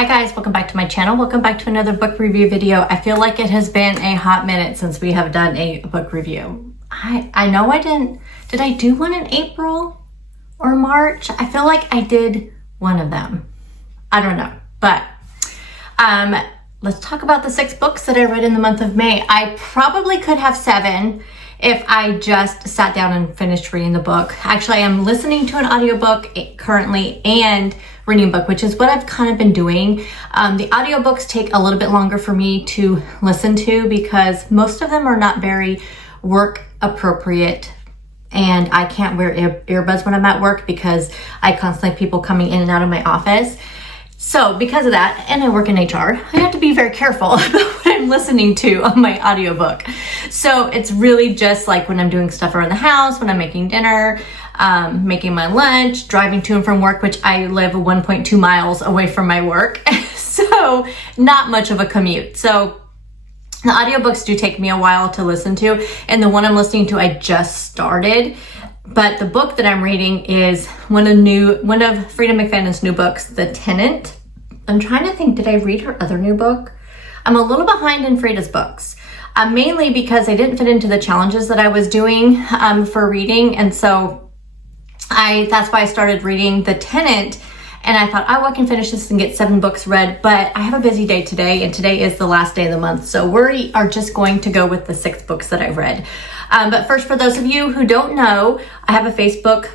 Hi guys, welcome back to my channel. Welcome back to another book review video. I feel like it has been a hot minute since we have done a book review. I know I did I do one in April or March? I feel like I did one of them. I don't know, but let's talk about the 6 books that I read in the month of May. I probably could have 7 if I just sat down and finished reading the book. Actually, I am listening to an audiobook currently and reading a book, which is what I've kind of been doing. The audiobooks take a little bit longer for me to listen to because most of them are not very work appropriate, and I can't wear earbuds when I'm at work because I constantly have people coming in and out of my office. So because of that, and I work in HR, I have to be very careful about what I'm listening to on my audiobook. So it's really just like when I'm doing stuff around the house, when I'm making dinner, making my lunch, driving to and from work, which I live 1.2 miles away from my work. So not much of a commute. So the audiobooks do take me a while to listen to. And the one I'm listening to, I just started. But the book that I'm reading is one of Frida McFadden's new books, The Tenant. I'm trying to think, did I read her other new book? I'm a little behind in Frida's books, mainly because I didn't fit into the challenges that I was doing for reading. And so that's why I started reading The Tenant. And I thought, oh, I can finish this and get 7 books read. But I have a busy day today, and today is the last day of the month. So we are just going to go with the 6 books that I read. But first, for those of you who don't know, I have a Facebook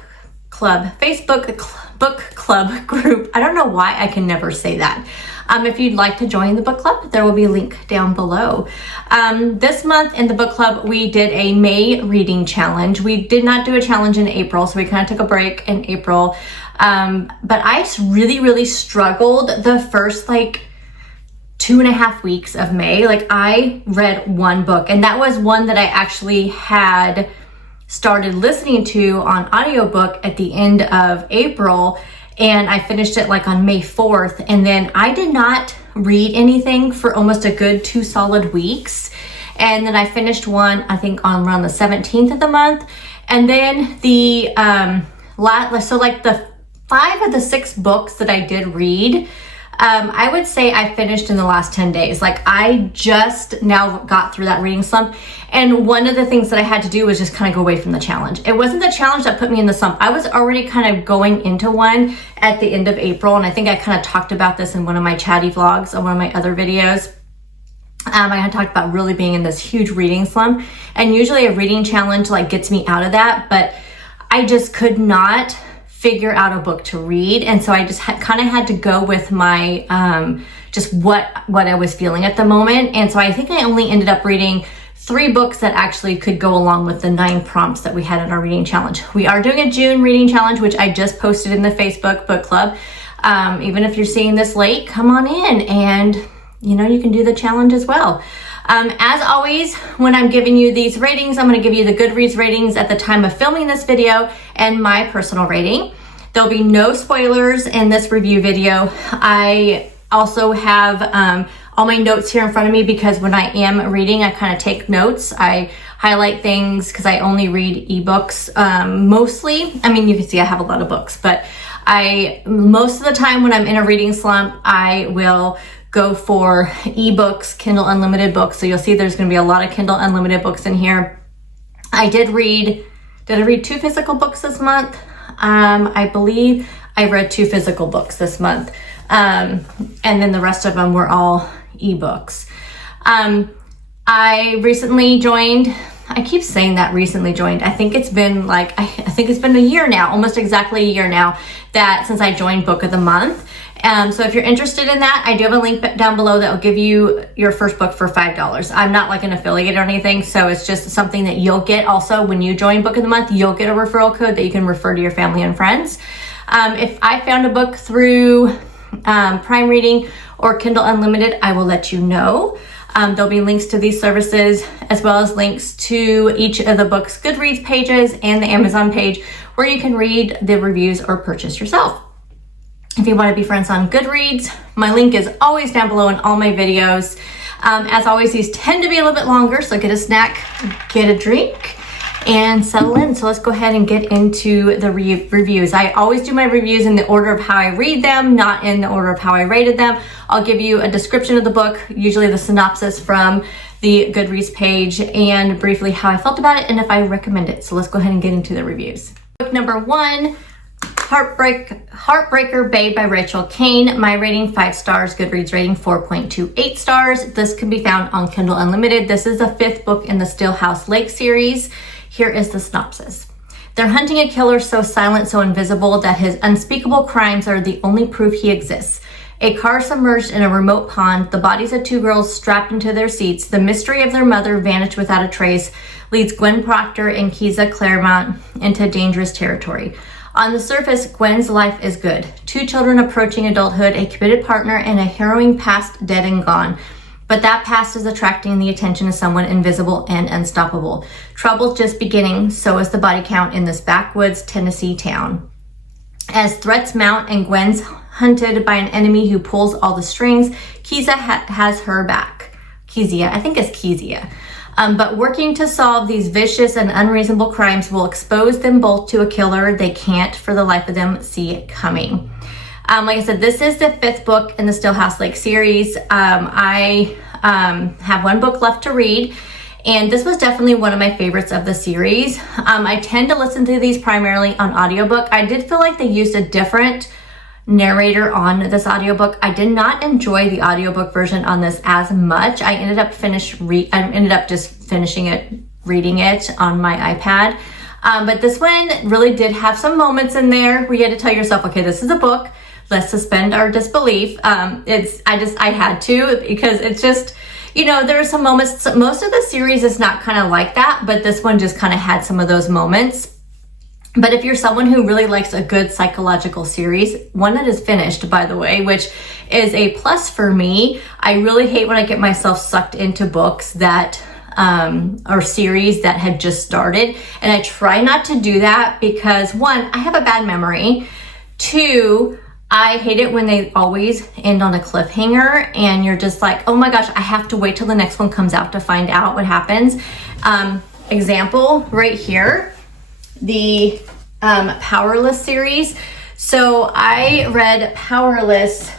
book club group. I don't know why I can never say that. If you'd like to join the book club, there will be a link down below. This month in the book club, we did a May reading challenge. We did not do a challenge in April, so we kind of took a break in April. But I really struggled the first 2.5 weeks of May. I read 1 book, and that was one that I actually had started listening to on audiobook at the end of April, and I finished it on May 4th, and then I did not read anything for almost a good 2 solid weeks. And then I finished one, I think, on around the 17th of the month. And then the the 5 of the 6 books that I did read, I would say I finished in the last 10 days. I just now got through that reading slump. And one of the things that I had to do was just kind of go away from the challenge. It wasn't the challenge that put me in the slump. I was already kind of going into one at the end of April. And I think I kind of talked about this in one of my chatty vlogs on one of my other videos. I had talked about really being in this huge reading slump. And usually a reading challenge gets me out of that. But I just could not figure out a book to read, and so I just kind of had to go with my just what I was feeling at the moment. And so I think I only ended up reading 3 books that actually could go along with the 9 prompts that we had in our reading challenge. We are doing a June reading challenge, which I just posted in the Facebook book club. Even if you're seeing this late, come on in and you can do the challenge as well. As always, when I'm giving you these ratings, I'm going to give you the Goodreads ratings at the time of filming this video and my personal rating. There'll be no spoilers in this review video. I also have all my notes here in front of me because when I am reading, I kind of take notes. I highlight things because I only read ebooks mostly. I mean, you can see I have a lot of books, but most of the time when I'm in a reading slump, I will go for ebooks, Kindle Unlimited books. So you'll see there's going to be a lot of Kindle Unlimited books in here. Did I read 2 physical books this month? I believe I read 2 physical books this month. And then the rest of them were all ebooks. I recently joined, I keep saying that recently joined. I think it's been I think it's been a year now, almost exactly a year now since I joined Book of the Month. So if you're interested in that, I do have a link down below that will give you your first book for $5. I'm not an affiliate or anything, so it's just something that you'll get also when you join Book of the Month. You'll get a referral code that you can refer to your family and friends. If I found a book through Prime Reading or Kindle Unlimited, I will let you know. There'll be links to these services as well as links to each of the book's Goodreads pages and the Amazon page where you can read the reviews or purchase yourself. If you want to be friends on Goodreads, my link is always down below in all my videos. As always, these tend to be a little bit longer, so get a snack, get a drink, and settle in. So let's go ahead and get into the reviews. I always do my reviews in the order of how I read them, not in the order of how I rated them. I'll give you a description of the book, usually the synopsis from the Goodreads page, and briefly how I felt about it and if I recommend it. So let's go ahead and get into the reviews. Book number 1, Heartbreaker Bay by Rachel Caine. My rating 5 stars, Goodreads rating 4.28 stars. This can be found on Kindle Unlimited. This is the 5th book in the Stillhouse Lake series. Here is the synopsis. They're hunting a killer so silent, so invisible that his unspeakable crimes are the only proof he exists. A car submerged in a remote pond, the bodies of 2 girls strapped into their seats, the mystery of their mother vanished without a trace, leads Gwen Proctor and Keeza Claremont into dangerous territory. On the surface, Gwen's life is good. 2 children approaching adulthood, a committed partner, and a harrowing past dead and gone. But that past is attracting the attention of someone invisible and unstoppable. Trouble's just beginning, so is the body count in this backwoods Tennessee town. As threats mount and Gwen's hunted by an enemy who pulls all the strings, Keeza has her back. Kezia, I think it's Kezia. But working to solve these vicious and unreasonable crimes will expose them both to a killer they can't for the life of them see coming. Like I said, this is the 5th book in the Stillhouse Lake series. I have 1 book left to read, and this was definitely one of my favorites of the series. I tend to listen to these primarily on audiobook. I did feel like they used a different narrator on this audiobook. I did not enjoy the audiobook version on this as much. I ended up just finishing it, reading it on my iPad. But this one really did have some moments in there where you had to tell yourself, okay, this is a book. Let's suspend our disbelief. I had to, because it's just, there are some moments. Most of the series is not kind of like that, but this one just kind of had some of those moments. But if you're someone who really likes a good psychological series, one that is finished, by the way, which is a plus for me. I really hate when I get myself sucked into books that or series that had just started. And I try not to do that because 1, I have a bad memory. 2, I hate it when they always end on a cliffhanger and you're just like, oh my gosh, I have to wait till the next one comes out to find out what happens. Example right here. The Powerless series. So I read Powerless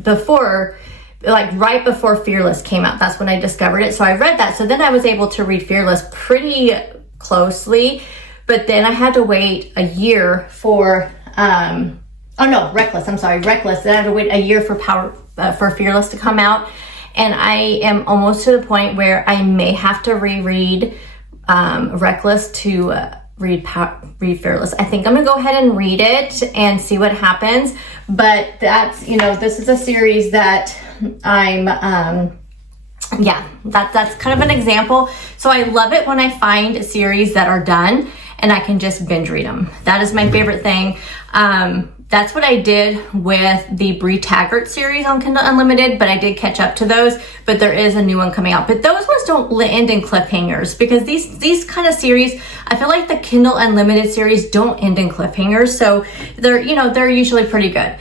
before, like right before Fearless came out. That's when I discovered it. So I read that. So then I was able to read Fearless pretty closely, but then I had to wait a year for Reckless. I'm sorry, Reckless. Then I had to wait a year for Fearless to come out, and I am almost to the point where I may have to reread Reckless to read Fearless. I think I'm gonna go ahead and read it and see what happens. But that's, this is a series that I'm, that's kind of an example. So I love it when I find series that are done and I can just binge read them. That is my favorite thing. That's what I did with the Bree Taggart series on Kindle Unlimited, but I did catch up to those, but there is a new one coming out. But those ones don't end in cliffhangers, because these kind of series, I feel like the Kindle Unlimited series don't end in cliffhangers. So they're usually pretty good.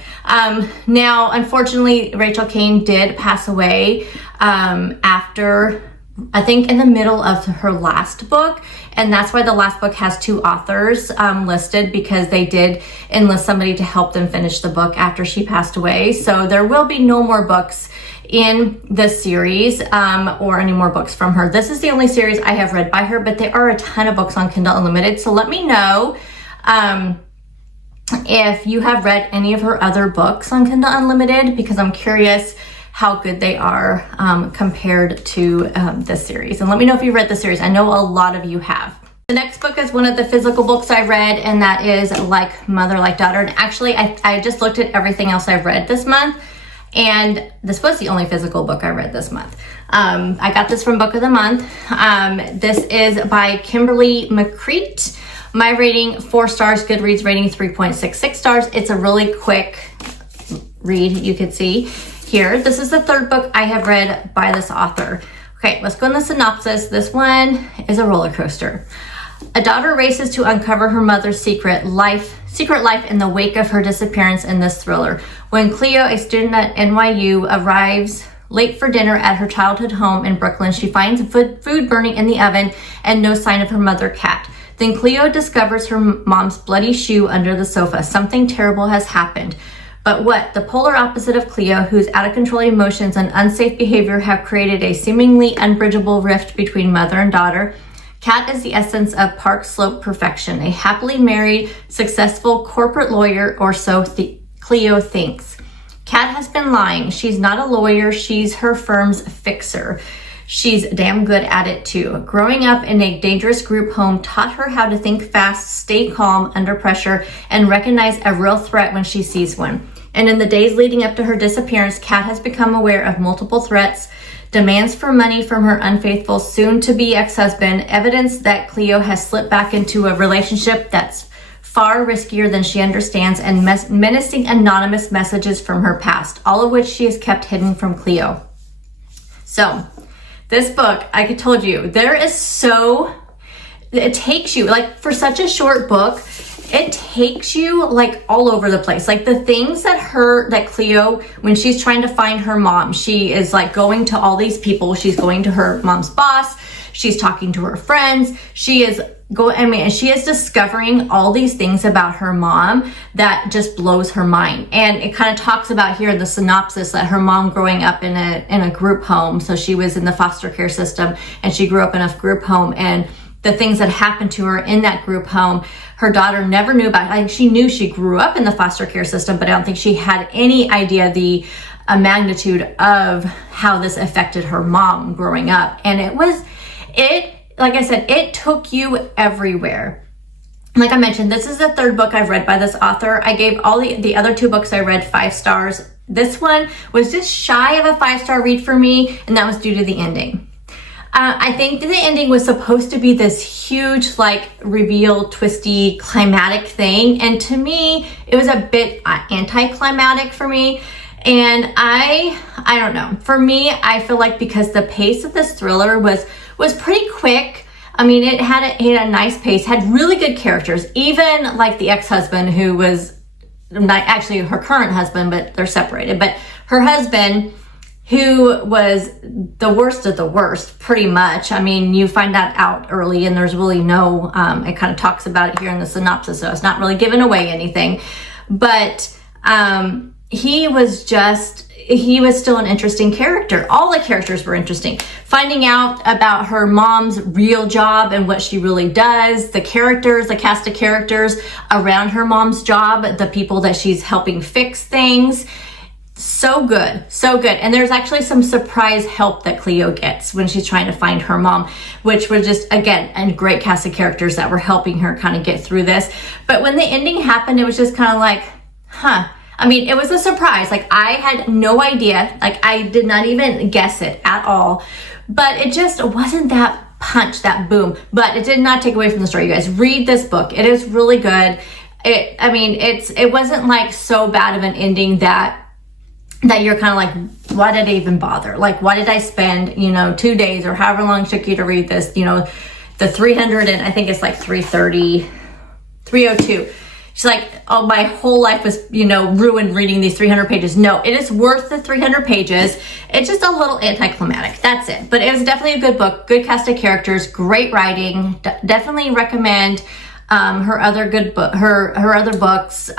Now, unfortunately, Rachel Caine did pass away after, I think, in the middle of her last book. And that's why the last book has 2 authors listed, because they did enlist somebody to help them finish the book after she passed away. So there will be no more books in this series or any more books from her. This is the only series I have read by her, but there are a ton of books on Kindle Unlimited. So let me know if you have read any of her other books on Kindle Unlimited, because I'm curious how good they are compared to this series. And let me know if you read the series. I know a lot of you have. The next book is one of the physical books I read, and that is Like Mother, Like Daughter. And actually, I just looked at everything else I've read this month, and this was the only physical book I read this month. I got this from Book of the Month. This is by Kimberly McCreet. My rating 4 stars, Goodreads rating 3.66 stars. It's a really quick read, you could see here. This is the 3rd book I have read by this author. Okay, let's go in the synopsis. This one is a roller coaster. A daughter races to uncover her mother's secret life in the wake of her disappearance in this thriller. When Cleo, a student at NYU, arrives Late for dinner at her childhood home in Brooklyn, she finds food burning in the oven and no sign of her mother, Kat. Then Cleo discovers her mom's bloody shoe under the sofa. Something terrible has happened. But what? The polar opposite of Cleo, whose out-of-control emotions and unsafe behavior have created a seemingly unbridgeable rift between mother and daughter. Kat is the essence of Park Slope perfection, a happily married, successful corporate lawyer, or so Cleo thinks. Kat has been lying. She's not a lawyer. She's her firm's fixer. She's damn good at it too. Growing up in a dangerous group home taught her how to think fast, stay calm under pressure, and recognize a real threat when she sees one. And in the days leading up to her disappearance, Kat has become aware of multiple threats, demands for money from her unfaithful soon-to-be ex-husband, evidence that Cleo has slipped back into a relationship that's far riskier than she understands, and menacing anonymous messages from her past, all of which she has kept hidden from Cleo. So, this book, I told you, it takes you, like, for such a short book, it takes you like all over the place. Like the things that Cleo, when she's trying to find her mom, she is like going to all these people. She's going to her mom's boss. She's talking to her friends. She is discovering all these things about her mom that just blows her mind. And it kind of talks about here in the synopsis that her mom growing up in a group home. So she was in the foster care system and she grew up in a group home, and the things that happened to her in that group home, her daughter never knew about. Like, she knew she grew up in the foster care system, but I don't think she had any idea the magnitude of how this affected her mom growing up. And like I said, it took you everywhere. Like I mentioned, this is the third book I've read by this author. I gave all the other 2 books I read 5 stars. This one was just shy of a 5-star read for me, and that was due to the ending. I think the ending was supposed to be this huge, like, reveal, twisty, climatic thing. And to me, it was a bit anticlimactic for me. And I don't know. For me, I feel like because the pace of this thriller was pretty quick. I mean, it had a nice pace, had really good characters. Even like the ex-husband, who was not actually her current husband, but they're separated. But her husband, who was the worst of the worst, pretty much. I mean, you find that out early, and there's really no, it kind of talks about it here in the synopsis, so it's not really giving away anything. But he was still an interesting character. All the characters were interesting. Finding out about her mom's real job and what she really does, the cast of characters around her mom's job, the people that she's helping fix things. So good. And there's actually some surprise help that Cleo gets when she's trying to find her mom, which was just, again, a great cast of characters that were helping her kind of get through this. But when the ending happened, it was just kind of like, I mean, it was a surprise. Like, I had no idea. Like, I did not even guess it at all. But it just wasn't that punch, that boom. But it did not take away from the story, you guys. Read this book. It is really good. It wasn't like so bad of an ending that you're kind of like, why did I even bother? Like, why did I spend, 2 days or however long it took you to read this, the 300 and I think it's like 302. She's like, oh, my whole life was, ruined reading these 300 pages. No, it is worth the 300 pages. It's just a little anticlimactic. That's it. But it was definitely a good book, good cast of characters, great writing. Definitely recommend her other books.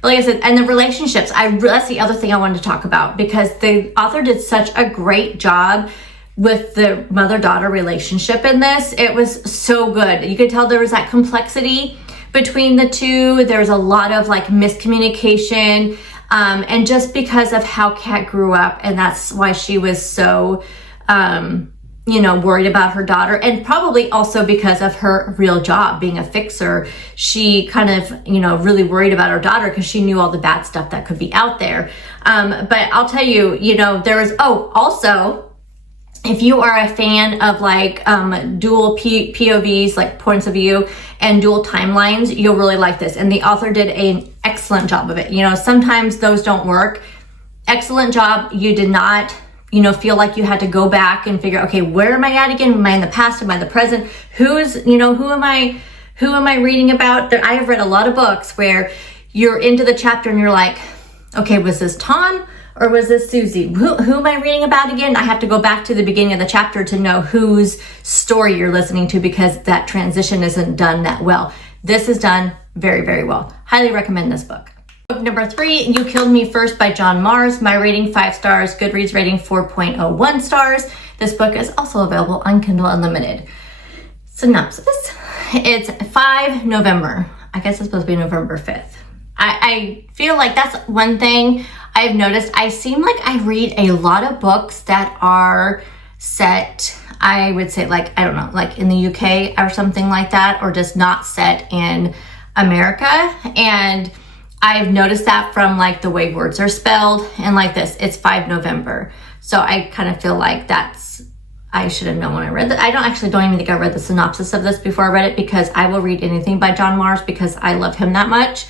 But like I said, and the relationships, that's the other thing I wanted to talk about, because the author did such a great job with the mother-daughter relationship in this. It was so good. You could tell there was that complexity between the two. There was a lot of like miscommunication, and just because of how Kat grew up, and that's why she was so worried about her daughter, and probably also because of her real job being a fixer. She kind of, really worried about her daughter because she knew all the bad stuff that could be out there. But I'll tell you, there was, also, if you are a fan of like dual POVs, like points of view, and dual timelines, you'll really like this. And the author did an excellent job of it. Sometimes those don't work. Excellent job. You did not feel like you had to go back and figure, okay, where am I at again? Am I in the past? Am I in the present? Who am I reading about? I have read a lot of books where you're into the chapter and you're like, okay, was this Tom Or was this Susie? Who am I reading about again? I have to go back to the beginning of the chapter to know whose story you're listening to, because that transition isn't done that well. This is done very, very well. Highly recommend this book. Book number 3, You Killed Me First by John Mars. My rating 5 stars, Goodreads rating 4.01 stars. This book is also available on Kindle Unlimited. Synopsis. It's 5 November. I guess it's supposed to be November 5th. I feel like that's one thing I've noticed. I seem like I read a lot of books that are set, I would say, like, I don't know, like in the UK or something like that, or just not set in America. And I've noticed that from like the way words are spelled, and like this, it's 5 November. So I kind of feel like I should have known when I read that. I don't even think I read the synopsis of this before I read it, because I will read anything by John Mars because I love him that much.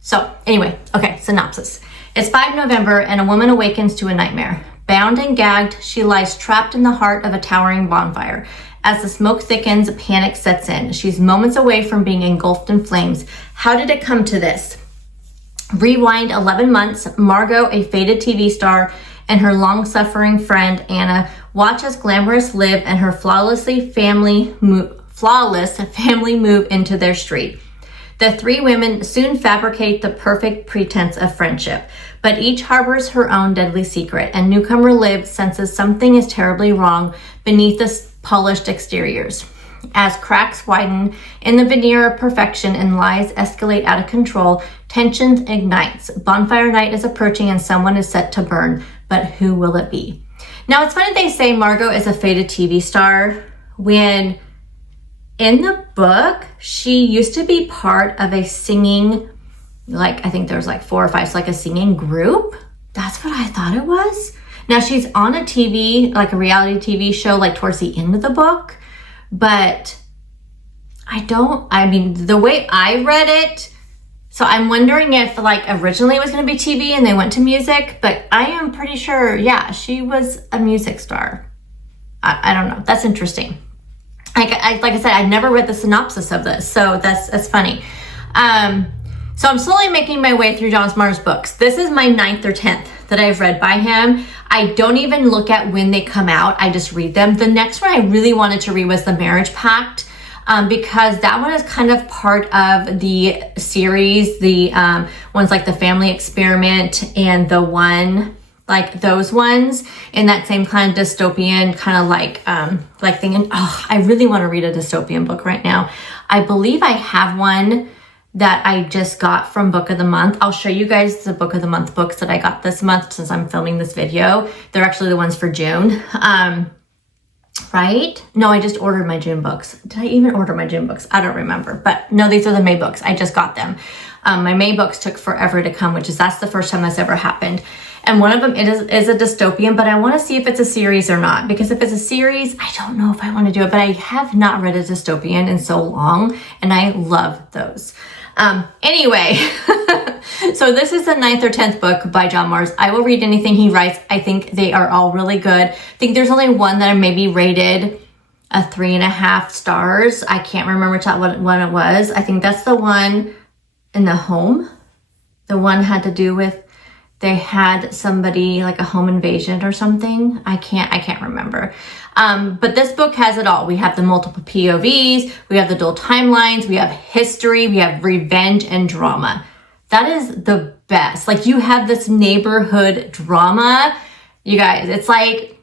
So anyway, okay, synopsis. It's 5 November and a woman awakens to a nightmare. Bound and gagged, she lies trapped in the heart of a towering bonfire. As the smoke thickens, panic sets in. She's moments away from being engulfed in flames. How did it come to this? Rewind 11 months, Margot, a faded TV star, and her long-suffering friend Anna watch as glamorous Liv and her flawless family move into their street. The three women soon fabricate the perfect pretense of friendship, but each harbors her own deadly secret, and newcomer Liv senses something is terribly wrong beneath the polished exteriors. As cracks widen in the veneer of perfection and lies escalate out of control, tension ignites. Bonfire night is approaching and someone is set to burn, but who will it be? Now, it's funny they say Margot is a faded TV star when in the book, she used to be part of a singing, like, I think there was like 4 or 5, so like a singing group. That's what I thought it was. Now she's on a TV, like a reality TV show, like towards the end of the book, but the way I read it, so I'm wondering if like originally it was going to be TV and they went to music, but I am pretty sure, yeah, she was a music star. I don't know. That's interesting. Like I said, I've never read the synopsis of this, so that's funny. So I'm slowly making my way through John Mars books. This is my 9th or 10th that I've read by him. I don't even look at when they come out. I just read them. The next one I really wanted to read was The Marriage Pact, because that one is kind of part of the series. The ones like The Family Experiment and The One, like those ones in that same kind of dystopian kind of like thinking, oh, I really want to read a dystopian book right now. I believe I have one that I just got from Book of the Month. I'll show you guys the Book of the Month books that I got this month since I'm filming this video. They're actually the ones for June. Right? No, I just ordered my June books. Did I even order my June books? I don't remember. But no, these are the May books. I just got them. My May books took forever to come, that's the first time that's ever happened. And one of them is a dystopian, but I want to see if it's a series or not. Because if it's a series, I don't know if I want to do it. But I have not read a dystopian in so long, and I love those. Anyway, so this is the 9th or 10th book by John Mars. I will read anything he writes. I think they are all really good. I think there's only one that I maybe rated a 3.5 stars. I can't remember which one it was. I think that's the one in the home. The one had to do with they had somebody like a home invasion or something. I can't remember. But this book has it all. We have the multiple POVs, we have the dual timelines, we have history, we have revenge and drama. That is the best. Like, you have this neighborhood drama. You guys, it's like,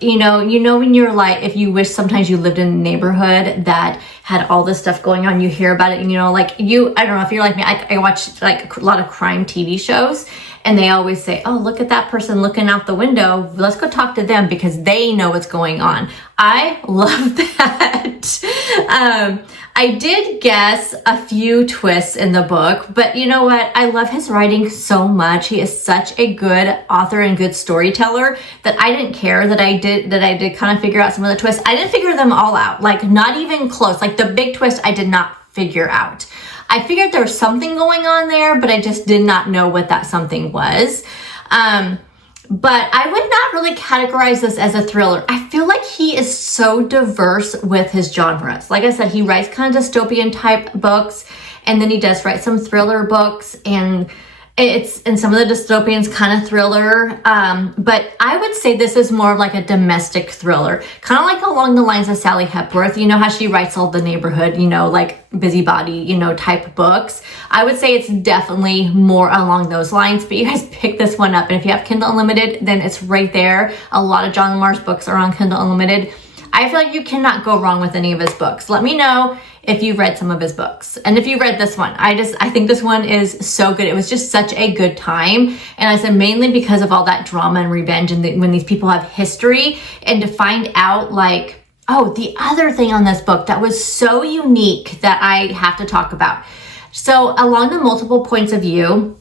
you know when you're like, if you wish sometimes you lived in a neighborhood that had all this stuff going on, you hear about it, and like I don't know if you're like me, I watch like a lot of crime TV shows, and they always say, oh, look at that person looking out the window. Let's go talk to them because they know what's going on. I love that. I did guess a few twists in the book, but you know what? I love his writing so much. He is such a good author and good storyteller that I didn't care that I did kind of figure out some of the twists. I didn't figure them all out, like not even close. Like the big twist I did not figure out. I figured there was something going on there, but I just did not know what that something was. But I would not really categorize this as a thriller. I feel like he is so diverse with his genres. Like I said, he writes kind of dystopian type books, and then he does write some thriller books, and and some of the dystopians kind of thriller, but I would say this is more of like a domestic thriller, kind of like along the lines of Sally Hepworth. You know how she writes all the neighborhood, you know, like busybody, you know, type books. I would say it's definitely more along those lines, but you guys pick this one up, and if you have Kindle Unlimited, then it's right there. A lot of John Lamar's books are on Kindle Unlimited. I feel like you cannot go wrong with any of his books. Let me know if you've read some of his books. And if you read this one, I think this one is so good. It was just such a good time. And I said mainly because of all that drama and revenge and when these people have history, and to find out like, oh, the other thing on this book that was so unique that I have to talk about. So along the multiple points of view,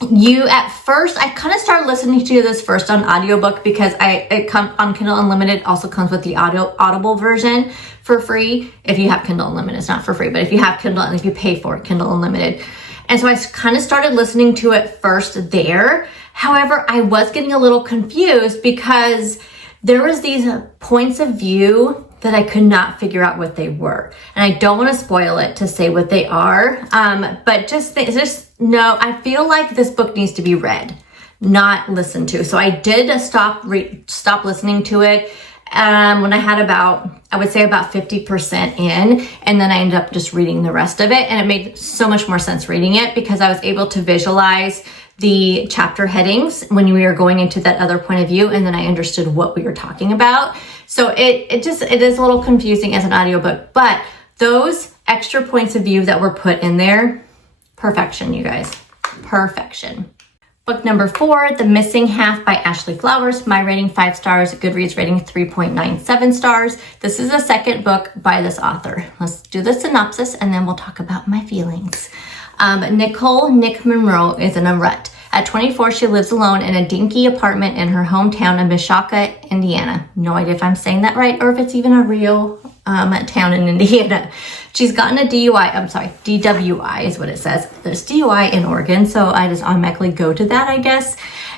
at first, I kind of started listening to this first on audiobook because it comes on Kindle Unlimited, also comes with the Audible version for free. If you have Kindle Unlimited, it's not for free, but if you have Kindle and if you pay for it, Kindle Unlimited. And so I kind of started listening to it first there. However, I was getting a little confused because there was these points of view that I could not figure out what they were. And I don't want to spoil it to say what they are, but just know, I feel like this book needs to be read, not listened to. So I did stop listening to it when I had I would say about 50% in, and then I ended up just reading the rest of it. And it made so much more sense reading it because I was able to visualize the chapter headings when we were going into that other point of view, and then I understood what we were talking about. So it is a little confusing as an audiobook, but those extra points of view that were put in there, perfection, you guys, perfection. Book number 4, The Missing Half by Ashley Flowers. My rating 5 stars, Goodreads rating 3.97 stars. This is the second book by this author. Let's do the synopsis and then we'll talk about my feelings. Nicole Nick Monroe is in a rut. At 24, she lives alone in a dinky apartment in her hometown of Mishawka, Indiana. No idea if I'm saying that right or if it's even a real town in Indiana. She's gotten a DWI is what it says. There's DUI in Oregon, so I just automatically go to that, I guess.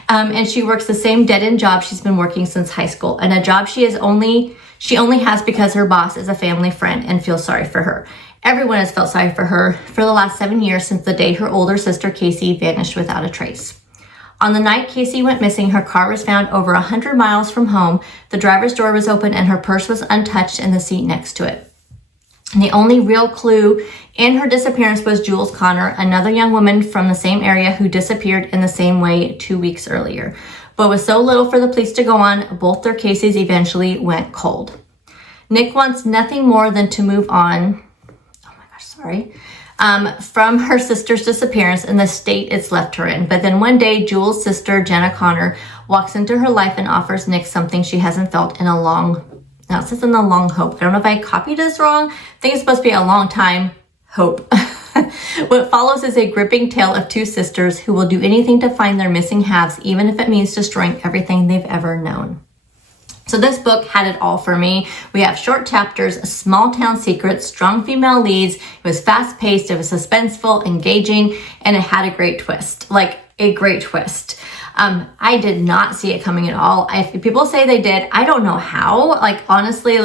And she works the same dead-end job she's been working since high school, and a job she only has because her boss is a family friend and feels sorry for her. Everyone has felt sorry for her for the last 7 years since the day her older sister Casey vanished without a trace. On the night Casey went missing, her car was found over 100 miles from home. The driver's door was open and her purse was untouched in the seat next to it. And the only real clue in her disappearance was Jules Connor, another young woman from the same area who disappeared in the same way 2 weeks earlier. But with so little for the police to go on, both their cases eventually went cold. Nick wants nothing more than to move on from her sister's disappearance and the state it's left her in. But then one day, Jules' sister, Jenna Connor, walks into her life and offers Nick something she hasn't felt in a long, now it says in a long hope. I don't know if I copied this wrong. I think it's supposed to be a long time hope. What follows is a gripping tale of two sisters who will do anything to find their missing halves, even if it means destroying everything they've ever known. So this book had it all for me. We have short chapters, small town secrets, strong female leads. It was fast paced, it was suspenseful, engaging, and it had a great twist, like a great twist. I did not see it coming at all. If people say they did, I don't know how. Like, honestly,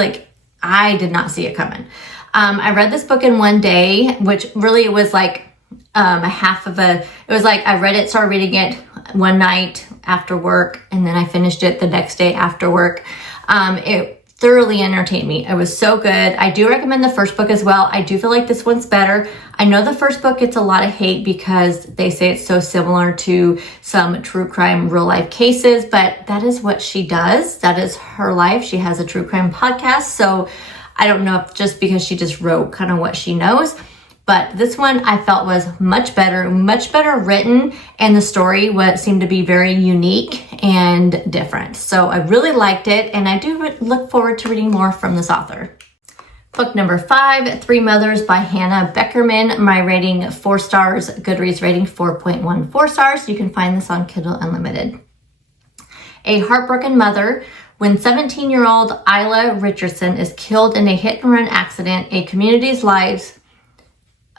I did not see it coming. I read this book in one day, which really it was like it was like I started reading it one night after work, and then I finished it the next day after work. It thoroughly entertained me. It was so good. I do recommend the first book as well. I do feel like this one's better. I know the first book gets a lot of hate because they say it's so similar to some true crime real life cases, but that is what she does. That is her life. She has a true crime podcast. So I don't know if just because she just wrote kind of what she knows. But this one I felt was much better written, and the story seemed to be very unique and different. So I really liked it, and I do look forward to reading more from this author. Book number 5, Three Mothers by Hannah Beckerman. My rating 4 stars, Goodreads rating 4.14 stars. You can find this on Kindle Unlimited. A heartbroken mother. When 17-year-old Isla Richardson is killed in a hit-and-run accident, a community's lives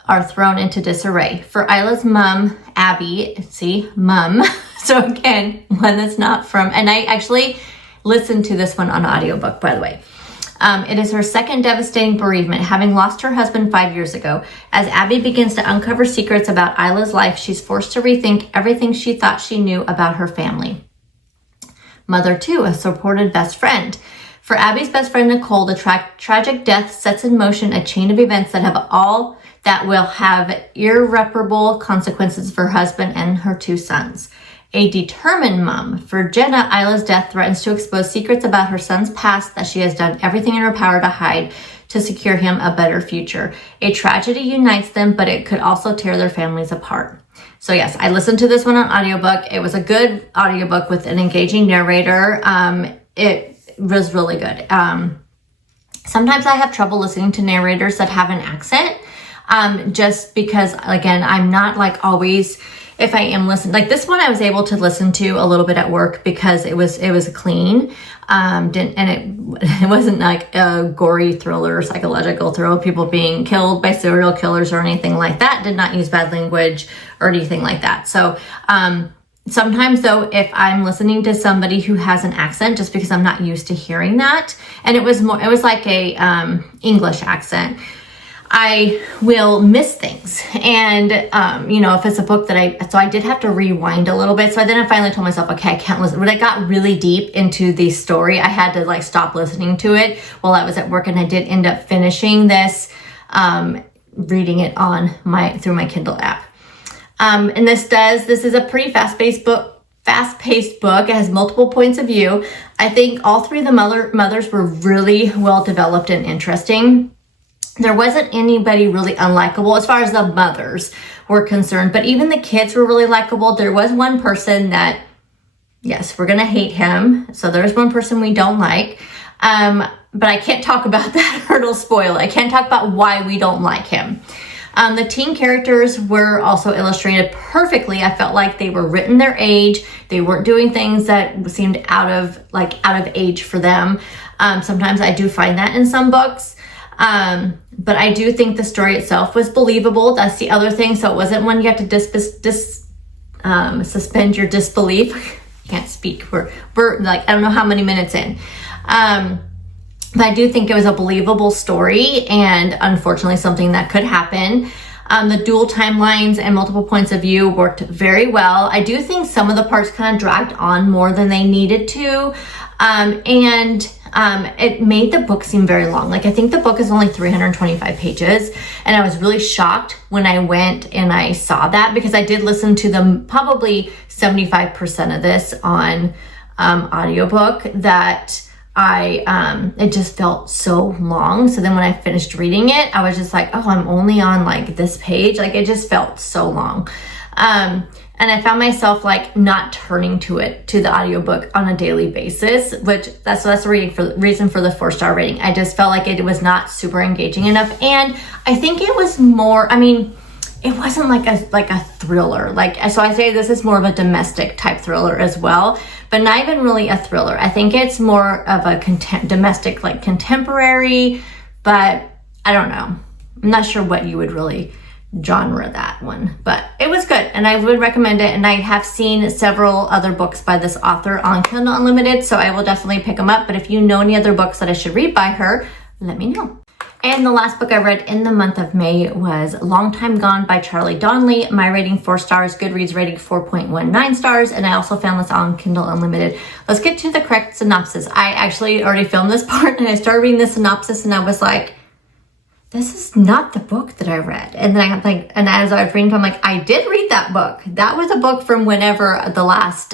are thrown into disarray. For Isla's mom, Abby, mom. So again, one that's not from, and I actually listened to this one on audiobook, by the way. It is her second devastating bereavement, having lost her husband 5 years ago. As Abby begins to uncover secrets about Isla's life, she's forced to rethink everything she thought she knew about her family. Mother 2, a supported best friend. For Abby's best friend Nicole, the tragic death sets in motion a chain of events that will have irreparable consequences for her husband and her 2 sons. A determined mom. For Jenna, Isla's death threatens to expose secrets about her son's past that she has done everything in her power to hide to secure him a better future. A tragedy unites them, but it could also tear their families apart. So yes, I listened to this one on audiobook. It was a good audiobook with an engaging narrator. It was really good. Sometimes I have trouble listening to narrators that have an accent, just because, again, I'm not like always, if I am listening, like this one I was able to listen to a little bit at work because it was clean. It wasn't like a gory thriller, psychological thriller, people being killed by serial killers or anything like that. Did not use bad language or anything like that. So, sometimes though, if I'm listening to somebody who has an accent, just because I'm not used to hearing that, and it was like a, English accent, I will miss things. And, if it's a book so I did have to rewind a little bit. So then I finally told myself, okay, I can't listen. When I got really deep into the story, I had to like stop listening to it while I was at work. And I did end up finishing this, reading it through my Kindle app. And this is a pretty fast-paced book. It has multiple points of view. I think all 3 of the mothers were really well developed and interesting. There wasn't anybody really unlikable as far as the mothers were concerned, but even the kids were really likable. There was one person that, yes, we're going to hate him. So there's one person we don't like. But I can't talk about that or it'll spoil it. I can't talk about why we don't like him. The teen characters were also illustrated perfectly. I felt like they were written their age. They weren't doing things that seemed out of age for them. Sometimes I do find that in some books. But I do think the story itself was believable. That's the other thing. So it wasn't one you have to suspend your disbelief. Can't speak. We're like, I don't know how many minutes in. But I do think it was a believable story and unfortunately something that could happen. The dual timelines and multiple points of view worked very well. I do think some of the parts kind of dragged on more than they needed to. It made the book seem very long. Like I think the book is only 325 pages. And I was really shocked when I went and I saw that because I did listen to probably 75% of this on audiobook that it just felt so long. So then when I finished reading it, I was just like, oh, I'm only on like this page. Like it just felt so long. And I found myself like not turning to the audiobook on a daily basis, which that's the reason for the 4-star rating. I just felt like it was not super engaging enough. And I think it was more, it wasn't like a thriller. So I say this is more of a domestic type thriller as well, but not even really a thriller. I think it's more of a domestic, like contemporary, but I don't know. I'm not sure what you would really genre that one, but it was good and I would recommend it. And I have seen several other books by this author on Kindle Unlimited, so I will definitely pick them up. But if you know any other books that I should read by her, let me know. And the last book I read in the month of May was Long Time Gone by Charlie Donnelly. My rating 4 stars, Goodreads rating 4.19 stars, and I also found this on Kindle Unlimited. Let's get to the correct synopsis. I actually already filmed this part and I started reading the synopsis and I was like, this is not the book that I read. And then and as I was reading, I'm like, I did read that book. That was a book from whenever the last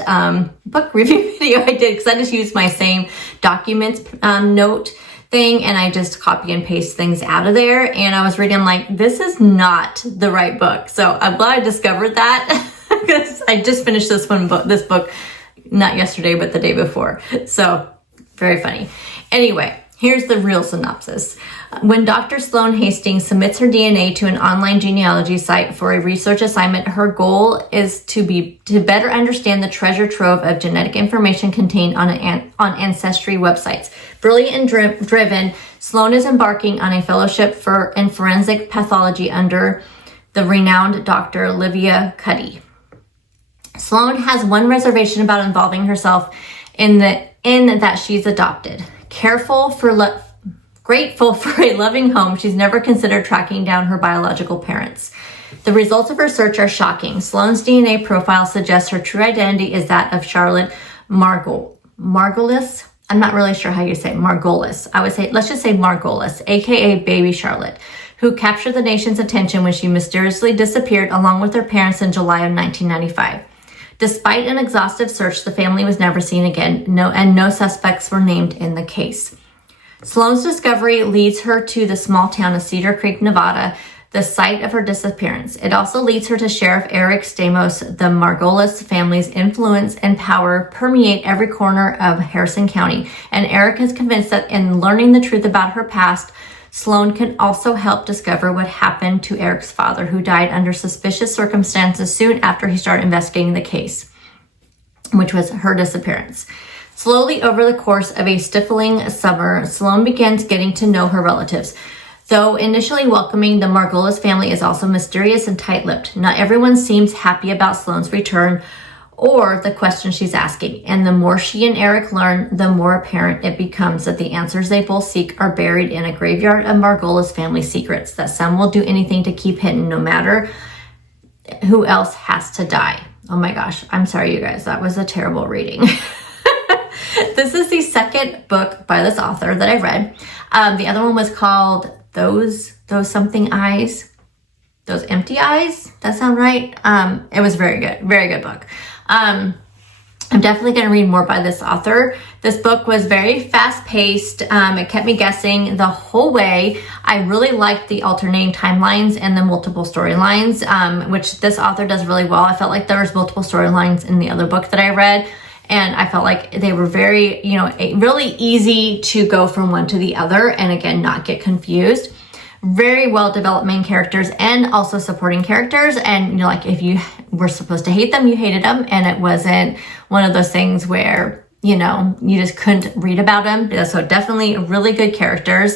book review video I did, because I just used my same documents note thing and I just copy and paste things out of there. And I was reading, I'm like, this is not the right book. So I'm glad I discovered that because I just finished this book, not yesterday, but the day before. So very funny. Anyway, here's the real synopsis. When Dr. Sloan Hastings submits her DNA to an online genealogy site for a research assignment, her goal is to better understand the treasure trove of genetic information contained on ancestry websites. Brilliant and driven, Sloan is embarking on a fellowship in forensic pathology under the renowned Dr. Olivia Cuddy. Sloan has one reservation about involving herself in that she's adopted. Careful for Grateful for a loving home, she's never considered tracking down her biological parents. The results of her search are shocking. Sloane's DNA profile suggests her true identity is that of Charlotte Margolis. I'm not really sure how you say Margolis. I would say, let's just say Margolis, aka Baby Charlotte, who captured the nation's attention when she mysteriously disappeared along with her parents in July of 1995. Despite an exhaustive search, the family was never seen again, and no suspects were named in the case. Sloane's discovery leads her to the small town of Cedar Creek, Nevada, the site of her disappearance. It also leads her to Sheriff Eric Stamos. The Margolis family's influence and power permeate every corner of Harrison County, and Eric is convinced that in learning the truth about her past, Sloane can also help discover what happened to Eric's father, who died under suspicious circumstances soon after he started investigating the case, which was her disappearance. Slowly over the course of a stifling summer, Sloane begins getting to know her relatives. Though initially welcoming, the Margolis family is also mysterious and tight-lipped. Not everyone seems happy about Sloane's return or the questions she's asking. And the more she and Eric learn, the more apparent it becomes that the answers they both seek are buried in a graveyard of Margolis family secrets that some will do anything to keep hidden, no matter who else has to die. Oh my gosh, I'm sorry you guys, that was a terrible reading. This is the second book by this author that I read. The other one was called Those Something Eyes, Those Empty Eyes. That sound right? It was very good book. I'm definitely going to read more by this author. This book was very fast-paced. It kept me guessing the whole way. I really liked the alternating timelines and the multiple storylines, which this author does really well. I felt like there was multiple storylines in the other book that I read, and I felt like they were very, really easy to go from one to the other, and again, not get confused. Very well developed main characters and also supporting characters, and like if you were supposed to hate them, you hated them, and it wasn't one of those things where you just couldn't read about them. So definitely really good characters.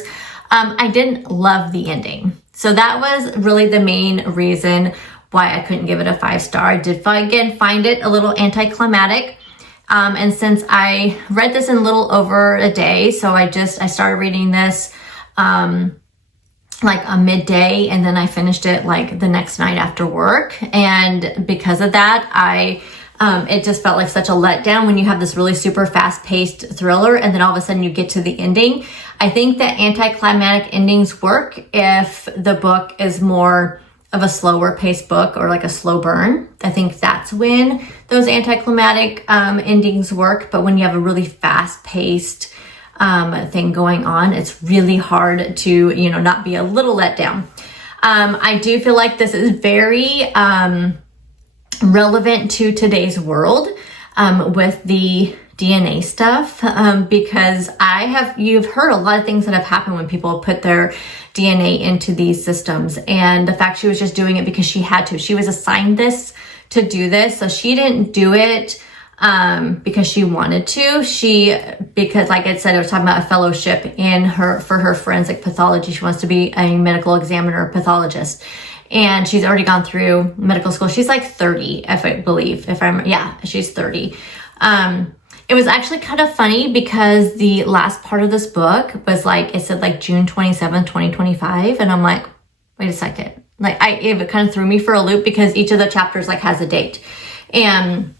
I didn't love the ending, so that was really the main reason why I couldn't give it a 5-star. I did again find it a little anticlimactic. And since I read this in a little over a day, so I started reading this like a midday, and then I finished it like the next night after work. And because of that, it just felt like such a letdown when you have this really super fast-paced thriller and then all of a sudden you get to the ending. I think that anticlimactic endings work if the book is more of a slower paced book or like a slow burn. I think that's when those anticlimactic endings work. But when you have a really fast paced thing going on, it's really hard to, not be a little let down. I do feel like this is very relevant to today's world with the DNA stuff, because you've heard a lot of things that have happened when people put their DNA into these systems, and the fact she was just doing it because she had to. She was assigned this to do this, so she didn't do it because she wanted to. Because like I said, I was talking about a fellowship for her forensic pathology. She wants to be a medical examiner, pathologist. And she's already gone through medical school. She's like 30, she's 30. It was actually kind of funny because the last part of this book was like, it said like June 27th, 2025. And I'm like, wait a second. Like it kind of threw me for a loop because each of the chapters like has a date. And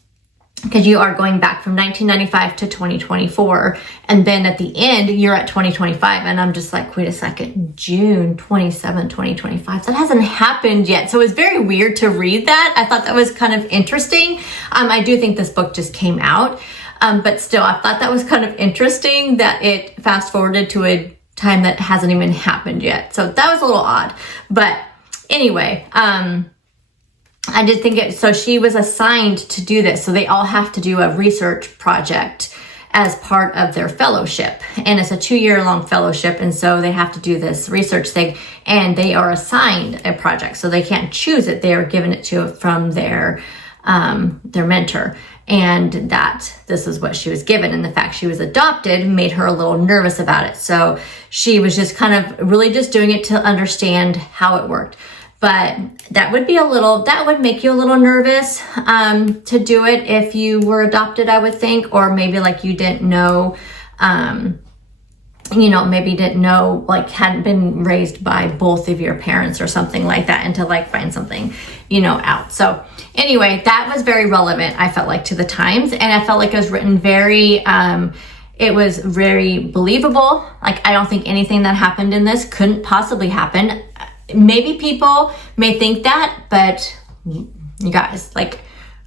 because you are going back from 1995 to 2024. And then at the end, you're at 2025. And I'm just like, wait a second, June 27, 2025. That hasn't happened yet. So it's very weird to read that. I thought that was kind of interesting. I do think this book just came out. But still, I thought that was kind of interesting that it fast forwarded to a time that hasn't even happened yet. So that was a little odd. But anyway, I did think so she was assigned to do this. So they all have to do a research project as part of their fellowship. And it's a 2-year long fellowship. And so they have to do this research thing, and they are assigned a project. So they can't choose it. They are given it from their mentor. And this is what she was given. And the fact she was adopted made her a little nervous about it. So she was just kind of really just doing it to understand how it worked. But that would make you a little nervous to do it if you were adopted, I would think, or maybe like you didn't know you know, maybe didn't know, like hadn't been raised by both of your parents or something like that, and to like find something, you know, out. So anyway, that was very relevant, I felt like, to the times, and I felt like it was written very, it was very believable. Like, I don't think anything that happened in this couldn't possibly happen. Maybe people may think that, but you guys, like,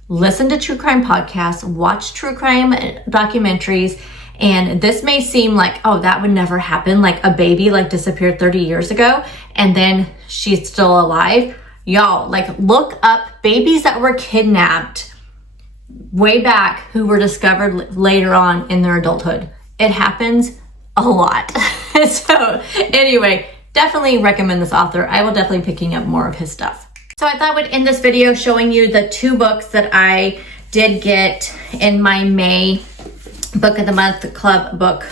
listen to true crime podcasts, watch true crime documentaries, and this may seem like, oh, that would never happen. Like a baby like disappeared 30 years ago and then she's still alive. Y'all, like, look up babies that were kidnapped way back who were discovered later on in their adulthood. It happens a lot. So anyway, definitely recommend this author. I will definitely be picking up more of his stuff. So I thought I would end this video showing you the 2 books that I did get in my May Book of the Month Book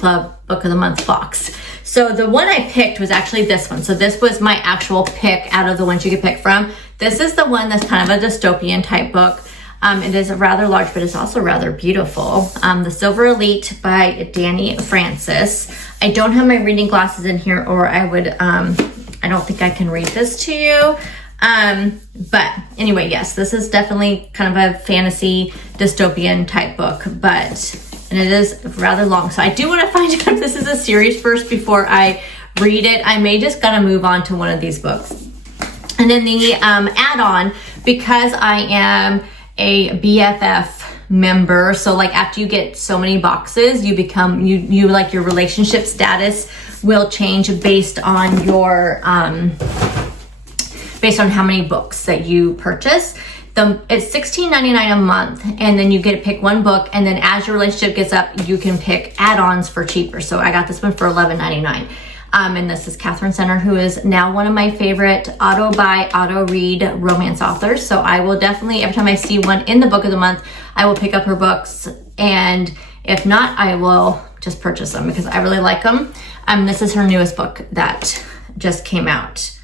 of the Month box. So the one I picked was actually this one. So this was my actual pick out of the ones you could pick from. This is the one that's kind of a dystopian type book. It is rather large, but it's also rather beautiful. The Silver Elite by Danny Francis. I don't have my reading glasses in here, or I would, I don't think I can read this to you. But anyway, yes, this is definitely kind of a fantasy dystopian type book, and it is rather long. So I do want to find out if this is a series first before I read it. I may just gotta move on to one of these books. And then the add-on, because I am a BFF member, so like after you get so many boxes, you become, you like your relationship status will change based on your, based on how many books that you purchase. It's $16.99 a month, and then you get to pick one book, and then as your relationship gets up, you can pick add-ons for cheaper. So I got this one for $11.99. And this is Catherine Center, who is now one of my favorite auto-read romance authors. So I will definitely, every time I see one in the Book of the Month, I will pick up her books. And if not, I will just purchase them because I really like them. This is her newest book that just came out.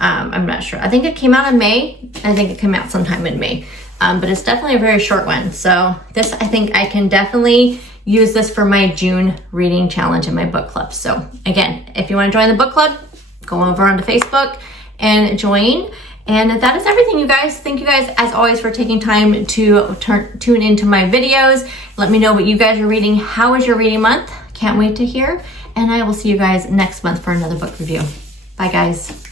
I'm not sure. I think it came out in May. I think it came out sometime in May. But it's definitely a very short one. So this, I think I can definitely use this for my June reading challenge in my book club. So again, if you want to join the book club, go over onto Facebook and join. And that is everything, you guys. Thank you guys, as always, for taking time to tune into my videos. Let me know what you guys are reading. How was your reading month? Can't wait to hear. And I will see you guys next month for another book review. Bye, guys.